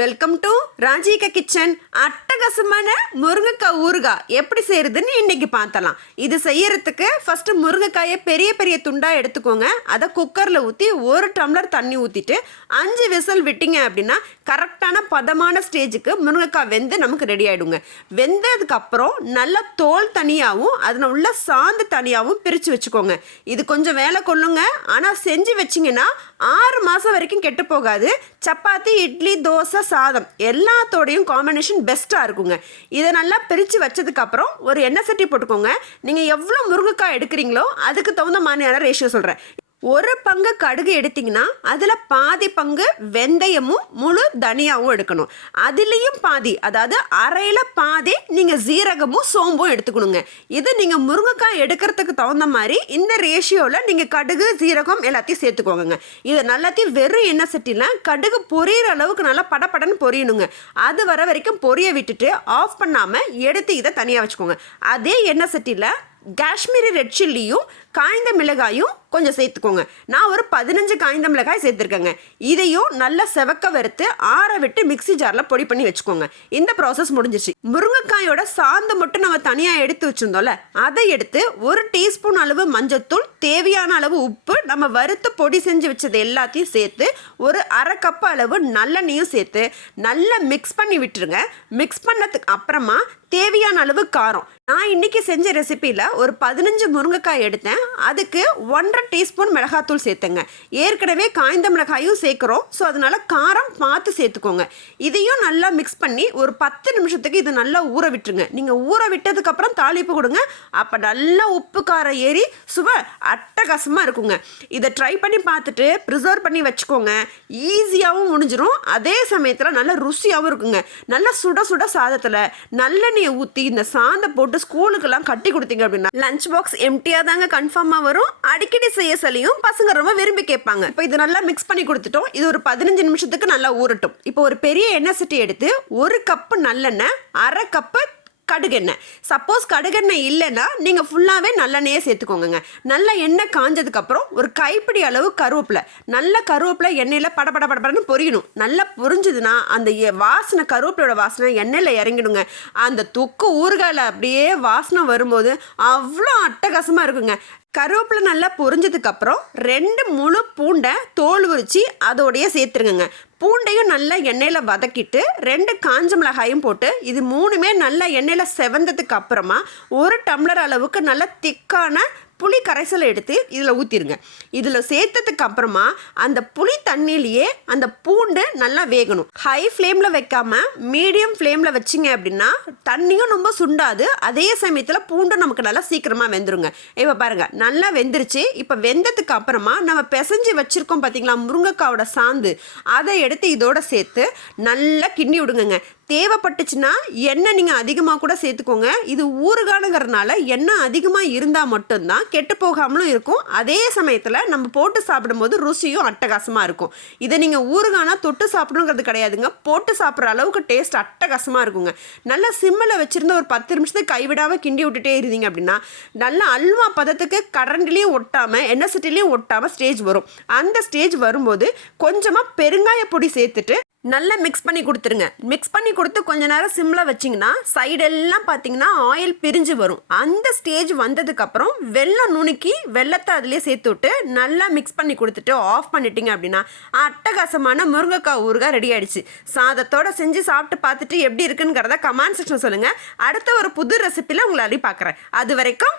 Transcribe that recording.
Welcome to Rajika kitchen. அட்டகாசமான முருங்கைக்காய் ஊறுகாய் எப்படி செய்யறதுன்னு இன்னைக்கு பார்த்தலாம். இது செய்யறதுக்கு ஃபர்ஸ்ட் முருங்கைக்காயை பெரிய பெரிய துண்டா எடுத்துக்கோங்க. அதை குக்கரில் ஊற்றி 1 டம்ளர் தண்ணி ஊற்றிட்டு 5 விசில் விட்டீங்க அப்படின்னா கரெக்டான பதமான ஸ்டேஜுக்கு முருங்கைக்காய் வெந்து நமக்கு ரெடி ஆகிடுங்க. வெந்ததுக்கப்புறம் நல்லா தோல் தனியாகவும் அதில் உள்ள சாந்து தனியாகவும் பிரித்து வச்சுக்கோங்க. இது கொஞ்சம் வேலை கொள்ளுங்க, ஆனால் செஞ்சு வச்சிங்கன்னா 6 மாதம் வரைக்கும் கெட்டு போகாது. சப்பாத்தி, இட்லி, தோசை, சாதம் எல்லாத்தோடையும் காம்பினேஷன் பெஸ்ட்டாக இருக்குங்க. இதை நல்லா பிரித்து வச்சதுக்கப்புறம் ஒரு எண்ணெய் சட்டி போட்டுக்கோங்க. நீங்கள் எவ்வளோ முருங்கைக்காய் எடுக்கிறீங்களோ அதுக்கு தகுந்த மாதிரியான ரேஷியோ சொல்கிறேன். 1 பங்கு கடுகு எடுத்திங்கன்னா அதில் பாதி பங்கு வெந்தயமும் முழு தனியாவும் எடுக்கணும். அதுலேயும் பாதி, அதாவது அரையில் பாதி நீங்கள் ஜீரகமும் சோம்பும் எடுத்துக்கணுங்க. இது நீங்கள் முருங்கைக்காய் எடுக்கிறதுக்கு தகுந்த மாதிரி இந்த ரேஷியோவில் நீங்கள் கடுகு ஜீரகம் எல்லாத்தையும் சேர்த்துக்கோங்க. இதை நல்லாத்தையும் வெறும் எண்ணெய் சட்டியில் கடுகு பொரியிற அளவுக்கு நல்லா படப்படன்னு பொரியணுங்க. அது வர வரைக்கும் பொரிய விட்டுட்டு ஆஃப் பண்ணாமல் எடுத்து இதை தனியாக வச்சுக்கோங்க. அதே எண்ணெய் சட்டியில் காஷ்மீரி ரெட் சில்லியும் காய்ந்த மிளகாயும் கொஞ்சம் சேர்த்துக்கோங்க. நான் ஒரு 15 காய்ந்த மிளகாய் சேர்த்துருக்கேங்க. இதையும் நல்லா செவக்க வறுத்து ஆற விட்டு மிக்சி ஜாரில் பொடி பண்ணி வச்சுக்கோங்க. இந்த ப்ராசஸ் முடிஞ்சிச்சு. முருங்கைக்காயோட சாந்து மட்டும் நம்ம தனியாக எடுத்து வச்சுருந்தோம்ல, அதை எடுத்து 1 டீஸ்பூன் அளவு மஞ்சத்தூள், தேவையான அளவு உப்பு, நம்ம வறுத்து பொடி செஞ்சு வச்சது எல்லாத்தையும் சேர்த்து ஒரு 1/2 கப் அளவு நல்லெண்ணையும் சேர்த்து நல்லா மிக்ஸ் பண்ணி விட்டுருங்க. மிக்ஸ் பண்ணதுக்கு அப்புறமா தேவையான அளவு காரம். நான் இன்னைக்கு செஞ்ச ரெசிபியில் ஒரு 15 முருங்கைக்காய் எடுத்தேன். அதுக்கு 1/2 டீஸ்பூன் மிளகாத்தூள் சேர்த்துங்க. ஏற்கனவே காய்ந்த மிளகாயும் சேர்க்குறோம், ஸோ அதனால காரம் பார்த்து சேர்த்துக்கோங்க. இதையும் நல்லா மிக்ஸ் பண்ணி ஒரு 10 நிமிஷத்துக்கு இது நல்லா ஊற விட்டுருங்க. நீங்கள் ஊற விட்டதுக்கப்புறம் தாளிப்பு கொடுங்க. அப்போ நல்லா உப்பு காரம் ஏறி சுவை அட்டகாசமாக இருக்குங்க. இதை ட்ரை பண்ணி பார்த்துட்டு ப்ரிசர்வ் பண்ணி வச்சுக்கோங்க. ஈஸியாகவும் முடிஞ்சிடும், அதே சமயத்தில் நல்ல ருசியாகவும் இருக்குங்க. நல்லா சுட சுட சாதத்தில் நல்லெண்ணெயை ஊற்றி இந்த சாந்தை போட்டு ஸ்கூலுக்கெல்லாம் கட்டி கொடுத்தீங்க அப்படின்னா லஞ்ச் பாக்ஸ் எம்டியாக தாங்க கன்ஃபார்மாக வரும். அடிக்கடி செய்ய சொல்லியும் பசங்க ரொம்ப விரும்பி கேட்பாங்க. இப்போ இது நல்லா மிக்ஸ் பண்ணி கொடுத்துட்டோம். இது ஒரு 15 நிமிஷத்துக்கு நல்லா ஊறட்டும். இப்போ ஒரு பெரிய எண்ணெய் சட்டி எடுத்து 1 கப்பு நல்லெண்ணெய், 1/2 கப்பு கடுகெண்ணெய். சப்போஸ் கடுகெண்ணெய் இல்லைன்னா நீங்கள் ஃபுல்லாகவே நல்லெண்ணெயே சேர்த்துக்கோங்க. நல்ல எண்ணெய் காஞ்சதுக்கப்புறம் ஒரு கைப்பிடி அளவு கருவேப்பிலை, நல்ல கருவேப்பிலை எண்ணெயில் படபடன்னு பொரியணும். நல்லா பொரிஞ்சுதுன்னா அந்த வாசனை, கருவேப்பிலையோட வாசனை எண்ணெயில் இறங்கிடுங்க. அந்த தொக்கு ஊறுகாயில் அப்படியே வாசனை வரும்போது அவ்வளோ அட்டகாசமாக இருக்குங்க. கருவேப்பிலை நல்லா பொரிஞ்சதுக்கப்புறம் 2 முழு பூண்டை தோல் உரித்து அதோடைய சேர்த்துருங்க. பூண்டையும் நல்லா எண்ணெயில் வதக்கிட்டு 2 காஞ்ச மிளகாயும் போட்டு இது 3மே நல்லா எண்ணெயில் செவந்ததுக்கு அப்புறமா 1 டம்ளர் அளவுக்கு நல்ல திக்கான புளி கரைசலை எடுத்து இதில் ஊற்றிடுங்க. இதில் சேர்த்ததுக்கு அப்புறமா அந்த புளி தண்ணியிலேயே அந்த பூண்டு நல்லா வேகணும். ஹை ஃப்ளேமில் வைக்காம மீடியம் ஃப்ளேமில் வச்சிங்க அப்படின்னா தண்ணியும் ரொம்ப சுண்டாது, அதே சமயத்தில் பூண்டும் நமக்கு நல்லா சீக்கிரமாக வெந்துருங்க. இப்போ பாருங்கள் நல்லா வெந்துருச்சு. இப்போ வெந்ததுக்கு அப்புறமா நம்ம பிசைஞ்சு வச்சுருக்கோம் பார்த்தீங்களா முருங்கைக்காவோட சாந்து, அதை எடுத்து இதோட சேர்த்து நல்லா கிண்டி விடுங்க. தேவைப்பட்டுச்சுன்னா எண்ணெய் நீங்கள் அதிகமாக கூட சேர்த்துக்கோங்க. இது ஊறுகாணுங்கிறதுனால எண்ணெய் அதிகமாக இருந்தால் மட்டும்தான் கெட்டு போகாமலும் இருக்கும், அதே சமயத்தில் நம்ம போட்டு சாப்பிடும்போது ருசியும் அட்டகாசமாக இருக்கும். இதை நீங்கள் ஊறுகானா தொட்டு சாப்பிடணுங்கிறது கிடையாதுங்க, போட்டு சாப்பிட்ற அளவுக்கு டேஸ்ட் அட்டகாசமாக இருக்குங்க. நல்லா சிம்மில் வச்சுருந்து ஒரு 10 நிமிஷத்துக்கு கைவிடாமல் கிண்டி விட்டுட்டே இருந்தீங்க அப்படின்னா நல்லா அல்வா பதத்துக்கு கரண்டிலையும் ஒட்டாமல் எண்ணெய் சட்டிலையும் ஒட்டாமல் ஸ்டேஜ் வரும். அந்த ஸ்டேஜ் வரும்போது கொஞ்சமாக பெருங்காய பொடி சேர்த்துட்டு நல்லா மிக்ஸ் பண்ணி கொடுத்துருங்க. மிக்ஸ் பண்ணி கொடுத்து கொஞ்ச நேரம் சிம்மில் வச்சிங்கன்னா சைடெல்லாம் பார்த்தீங்கன்னா ஆயில் பிரிஞ்சு வரும். அந்த ஸ்டேஜ் வந்ததுக்கப்புறம் வெல்லம் நுணுக்கி வெல்லத்தை அதிலே சேர்த்து விட்டு நல்லா மிக்ஸ் பண்ணி கொடுத்துட்டு ஆஃப் பண்ணிட்டீங்க அப்படின்னா அட்டகாசமான முருங்கைக்காய் ஊறுகாய் ரெடி ஆகிடுச்சு. சாதத்தோடு செஞ்சு சாப்பிட்டு பார்த்துட்டு எப்படி இருக்குங்கிறத கமெண்ட் செக்ஷன் சொல்லுங்கள். அடுத்த ஒரு புது ரெசிப்பியில் உங்களை அள்ளி பார்க்குறேன். அது வரைக்கும்